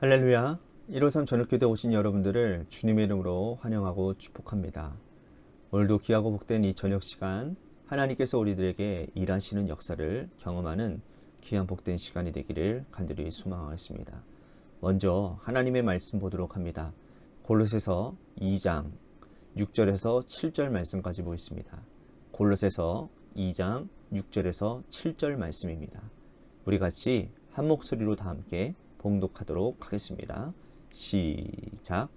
할렐루야. 153 저녁교대 오신 여러분들을 주님의 이름으로 환영하고 축복합니다. 오늘도 귀하고 복된 이 저녁 시간 하나님께서 우리들에게 일하시는 역사를 경험하는 귀한 복된 시간이 되기를 간절히 소망하겠습니다. 먼저 하나님의 말씀 보도록 합니다. 골로새서 2장 6절에서 7절 말씀까지 보겠습니다. 골로새서 2장 6절에서 7절 말씀입니다. 우리 같이 한 목소리로 다 함께 봉독하도록 하겠습니다. 시작.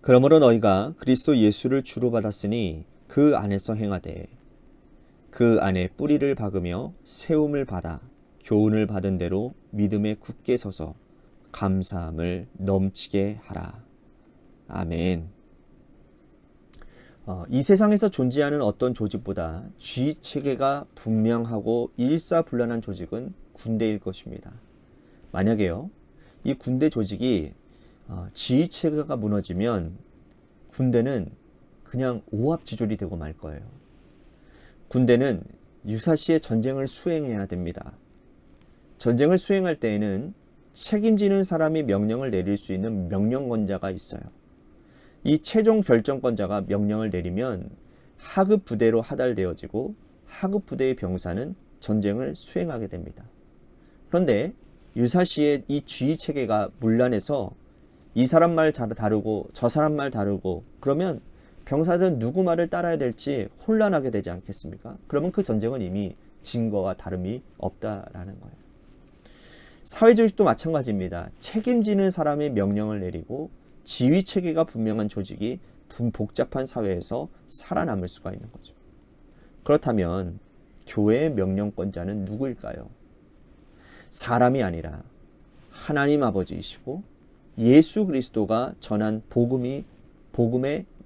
그러므로 너희가 그리스도 예수를 주로 받았으니 그 안에서 행하되 그 안에 뿌리를 박으며 세움을 받아 교훈을 받은 대로 믿음에 굳게 서서 감사함을 넘치게 하라. 아멘. 이 세상에서 존재하는 어떤 조직보다 지휘체계가 분명하고 일사불란한 조직은 군대일 것입니다. 만약에요, 이 군대 조직이 지휘체계가 무너지면 군대는 그냥 오합지졸이 되고 말 거예요. 군대는 유사시에 전쟁을 수행해야 됩니다. 전쟁을 수행할 때에는 책임지는 사람이 명령을 내릴 수 있는 명령권자가 있어요. 이 최종 결정권자가 명령을 내리면 하급 부대로 하달되어지고 하급 부대의 병사는 전쟁을 수행하게 됩니다. 그런데 유사시에 이 지휘체계가 문란해서 이 사람 말 다르고 저 사람 말 다르고 그러면 병사들은 누구 말을 따라야 될지 혼란하게 되지 않겠습니까? 그러면 그 전쟁은 이미 진 거와 다름이 없다라는 거예요. 사회조직도 마찬가지입니다. 책임지는 사람이 명령을 내리고 지휘체계가 분명한 조직이 복잡한 사회에서 살아남을 수가 있는 거죠. 그렇다면 교회의 명령권자는 누구일까요? 사람이 아니라 하나님 아버지이시고 예수 그리스도가 전한 복음의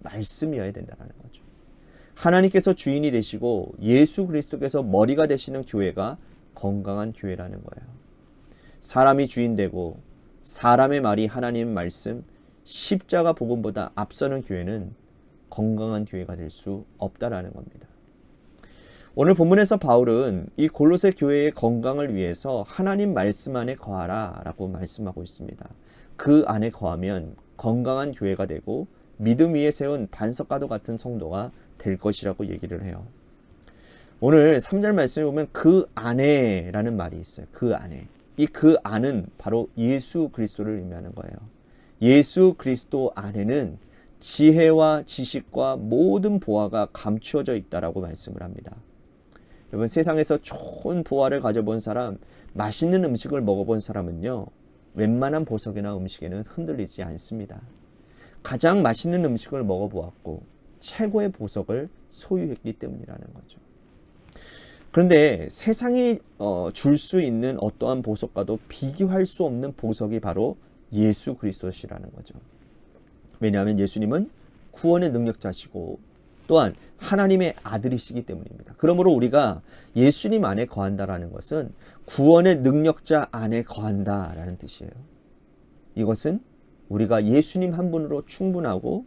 말씀이어야 된다는 거죠. 하나님께서 주인이 되시고 예수 그리스도께서 머리가 되시는 교회가 건강한 교회라는 거예요. 사람이 주인 되고 사람의 말이 하나님 말씀, 십자가 복음보다 앞서는 교회는 건강한 교회가 될 수 없다라는 겁니다. 오늘 본문에서 바울은 이 골로새 교회의 건강을 위해서 하나님 말씀 안에 거하라 라고 말씀하고 있습니다. 그 안에 거하면 건강한 교회가 되고 믿음 위에 세운 반석과도 같은 성도가 될 것이라고 얘기를 해요. 오늘 3절 말씀에 보면 그 안에 라는 말이 있어요. 그 안에. 이 그 안은 바로 예수 그리스도를 의미하는 거예요. 예수 그리스도 안에는 지혜와 지식과 모든 보화가 감추어져 있다라고 말씀을 합니다. 여러분, 세상에서 좋은 보화를 가져본 사람, 맛있는 음식을 먹어본 사람은요, 웬만한 보석이나 음식에는 흔들리지 않습니다. 가장 맛있는 음식을 먹어보았고 최고의 보석을 소유했기 때문이라는 거죠. 그런데 세상이 줄 수 있는 어떠한 보석과도 비교할 수 없는 보석이 바로 예수 그리스도시라는 거죠. 왜냐하면 예수님은 구원의 능력자시고 또한 하나님의 아들이시기 때문입니다. 그러므로 우리가 예수님 안에 거한다라는 것은 구원의 능력자 안에 거한다라는 뜻이에요. 이것은 우리가 예수님 한 분으로 충분하고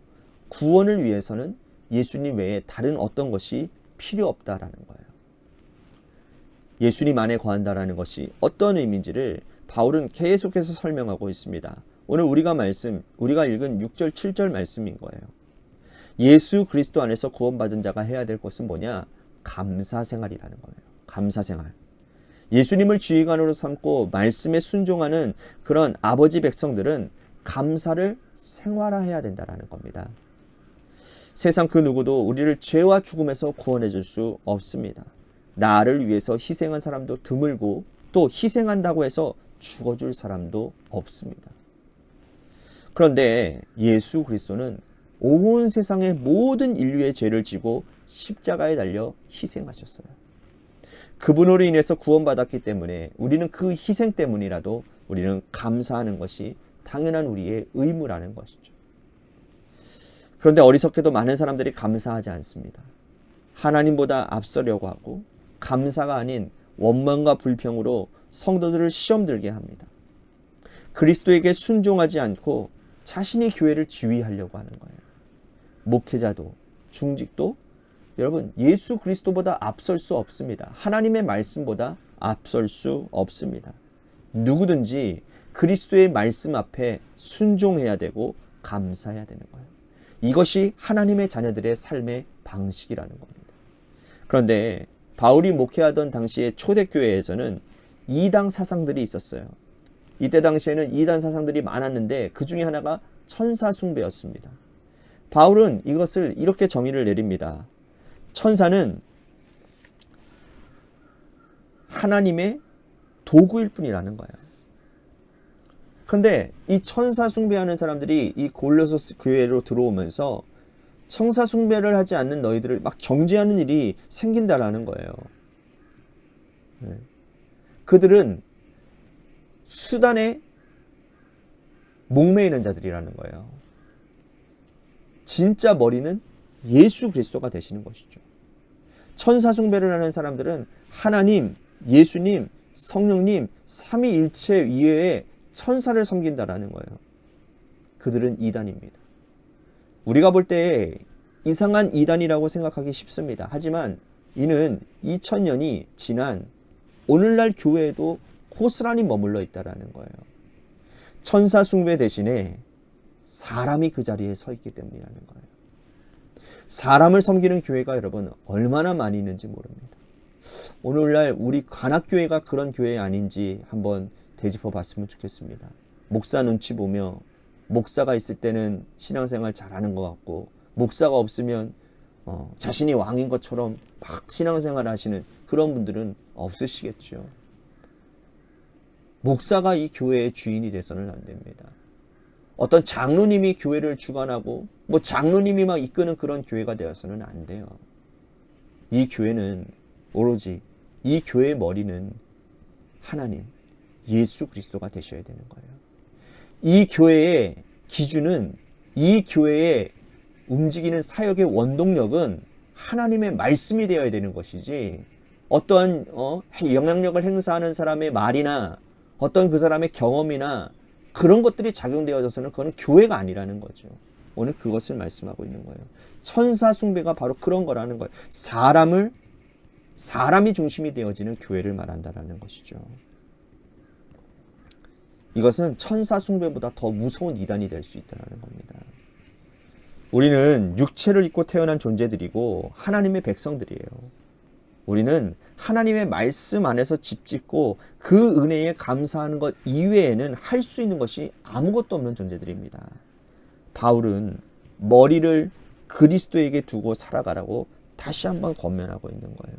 구원을 위해서는 예수님 외에 다른 어떤 것이 필요 없다라는 거예요. 예수님 안에 거한다라는 것이 어떤 의미인지를 바울은 계속해서 설명하고 있습니다. 오늘 우리가 읽은 6절, 7절 말씀인 거예요. 예수 그리스도 안에서 구원받은 자가 해야 될 것은 뭐냐? 감사생활이라는 거예요. 감사생활. 예수님을 지휘관으로 삼고 말씀에 순종하는 그런 아버지 백성들은 감사를 생활화해야 된다는 겁니다. 세상 그 누구도 우리를 죄와 죽음에서 구원해 줄 수 없습니다. 나를 위해서 희생한 사람도 드물고 또 희생한다고 해서 죽어줄 사람도 없습니다. 그런데 예수 그리스도는 온 세상의 모든 인류의 죄를 지고 십자가에 달려 희생하셨어요. 그분으로 인해서 구원받았기 때문에 우리는 그 희생 때문이라도 우리는 감사하는 것이 당연한 우리의 의무라는 것이죠. 그런데 어리석게도 많은 사람들이 감사하지 않습니다. 하나님보다 앞서려고 하고 감사가 아닌 원망과 불평으로 성도들을 시험 들게 합니다. 그리스도에게 순종하지 않고 자신이 교회를 지휘하려고 하는 거예요. 목회자도 중직도 여러분 예수 그리스도보다 앞설 수 없습니다. 하나님의 말씀보다 앞설 수 없습니다. 누구든지 그리스도의 말씀 앞에 순종해야 되고 감사해야 되는 거예요. 이것이 하나님의 자녀들의 삶의 방식이라는 겁니다. 그런데 바울이 목회하던 당시의 초대교회에서는 이단 사상들이 있었어요. 이때 당시에는 이단 사상들이 많았는데 그 중에 하나가 천사 숭배였습니다. 바울은 이것을 이렇게 정의를 내립니다. 천사는 하나님의 도구일 뿐이라는 거예요. 그런데 이 천사 숭배하는 사람들이 이 골로새 교회로 들어오면서 천사 숭배를 하지 않는 너희들을 막 정죄하는 일이 생긴다라는 거예요. 그들은 수단에 목매이는 자들이라는 거예요. 진짜 머리는 예수 그리스도가 되시는 것이죠. 천사 숭배를 하는 사람들은 하나님, 예수님, 성령님, 삼위일체 이외에 천사를 섬긴다라는 거예요. 그들은 이단입니다. 우리가 볼 때 이상한 이단이라고 생각하기 쉽습니다. 하지만 이는 2000년이 지난 오늘날 교회에도 고스란히 머물러 있다라는 거예요. 천사 숭배 대신에 사람이 그 자리에 서 있기 때문이라는 거예요. 사람을 섬기는 교회가 여러분 얼마나 많이 있는지 모릅니다. 오늘날 우리 관악교회가 그런 교회 아닌지 한번 되짚어 봤으면 좋겠습니다. 목사 눈치 보며 목사가 있을 때는 신앙생활 잘하는 것 같고 목사가 없으면 자신이 왕인 것처럼 막 신앙생활 하시는 그런 분들은 없으시겠죠. 목사가 이 교회의 주인이 돼서는 안 됩니다. 어떤 장로님이 교회를 주관하고 뭐 장로님이 막 이끄는 그런 교회가 되어서는 안 돼요. 이 교회는 오로지 이 교회의 머리는 하나님, 예수 그리스도가 되셔야 되는 거예요. 이 교회의 기준은, 이 교회의 움직이는 사역의 원동력은 하나님의 말씀이 되어야 되는 것이지 어떠한 영향력을 행사하는 사람의 말이나 어떤 그 사람의 경험이나 그런 것들이 작용되어져서는 그건 교회가 아니라는 거죠. 오늘 그것을 말씀하고 있는 거예요. 천사 숭배가 바로 그런 거라는 거예요. 사람이 중심이 되어지는 교회를 말한다라는 것이죠. 이것은 천사 숭배보다 더 무서운 이단이 될 수 있다는 겁니다. 우리는 육체를 입고 태어난 존재들이고 하나님의 백성들이에요. 우리는 하나님의 말씀 안에서 집 짓고 그 은혜에 감사하는 것 이외에는 할 수 있는 것이 아무것도 없는 존재들입니다. 바울은 머리를 그리스도에게 두고 살아가라고 다시 한번 권면하고 있는 거예요.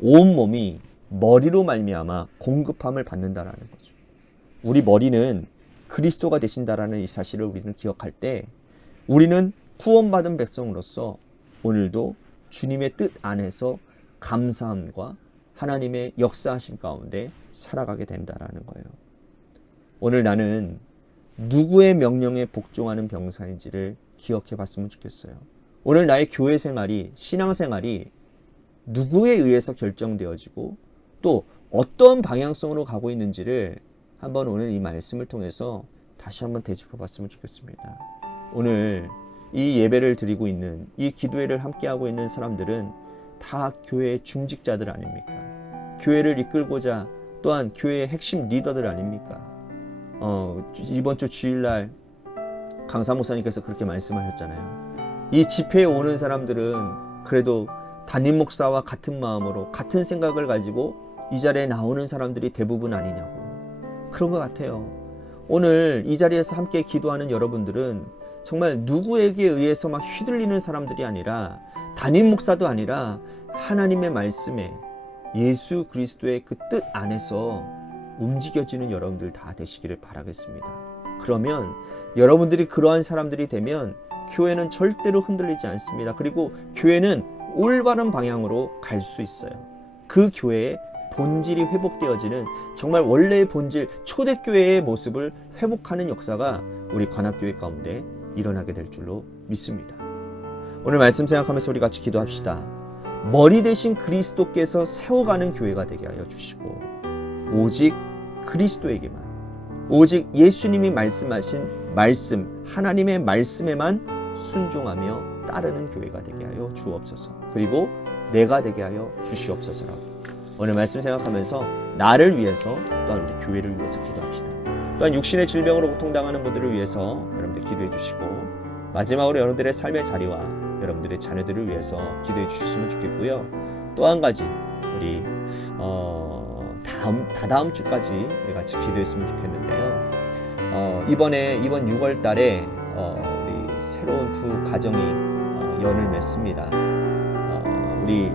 온몸이 머리로 말미암아 공급함을 받는다라는 거죠. 우리 머리는 그리스도가 되신다라는 이 사실을 우리는 기억할 때 우리는 구원받은 백성으로서 오늘도 주님의 뜻 안에서 감사함과 하나님의 역사하심 가운데 살아가게 된다라는 거예요. 오늘 나는 누구의 명령에 복종하는 병사인지를 기억해 봤으면 좋겠어요. 오늘 나의 교회 생활이, 신앙 생활이 누구에 의해서 결정되어지고 또 어떤 방향성으로 가고 있는지를 한번 오늘 이 말씀을 통해서 다시 한번 되짚어 봤으면 좋겠습니다. 오늘 이 예배를 드리고 있는, 이 기도회를 함께하고 있는 사람들은 다 교회의 중직자들 아닙니까? 교회를 이끌고자 또한 교회의 핵심 리더들 아닙니까? 이번 주 주일날 강사 목사님께서 그렇게 말씀하셨잖아요. 이 집회에 오는 사람들은 그래도 담임 목사와 같은 마음으로 같은 생각을 가지고 이 자리에 나오는 사람들이 대부분 아니냐고. 그런 것 같아요. 오늘 이 자리에서 함께 기도하는 여러분들은 정말 누구에게 의해서 막 휘둘리는 사람들이 아니라 담임 목사도 아니라 하나님의 말씀에 예수 그리스도의 그 뜻 안에서 움직여지는 여러분들 다 되시기를 바라겠습니다. 그러면 여러분들이 그러한 사람들이 되면 교회는 절대로 흔들리지 않습니다. 그리고 교회는 올바른 방향으로 갈 수 있어요. 그 교회의 본질이 회복되어지는 정말 원래의 본질, 초대교회의 모습을 회복하는 역사가 우리 관악교회 가운데 일어나게 될 줄로 믿습니다. 오늘 말씀 생각하면서 우리 같이 기도합시다. 머리 대신 그리스도께서 세워가는 교회가 되게 하여 주시고 오직 그리스도에게만, 오직 예수님이 말씀하신 말씀, 하나님의 말씀에만 순종하며 따르는 교회가 되게 하여 주옵소서. 그리고 내가 되게 하여 주시옵소서라고 오늘 말씀 생각하면서 나를 위해서, 또한 우리 교회를 위해서 기도합시다. 또한 육신의 질병으로 고통당하는 분들을 위해서 여러분들 기도해 주시고, 마지막으로 여러분들의 삶의 자리와 여러분들의 자녀들을 위해서 기도해 주시면 좋겠고요. 또 한 가지, 우리 다다음 주까지 우리 같이 기도했으면 좋겠는데요. 이번 6월 달에 우리 새로운 두 가정이 연을 맺습니다. 우리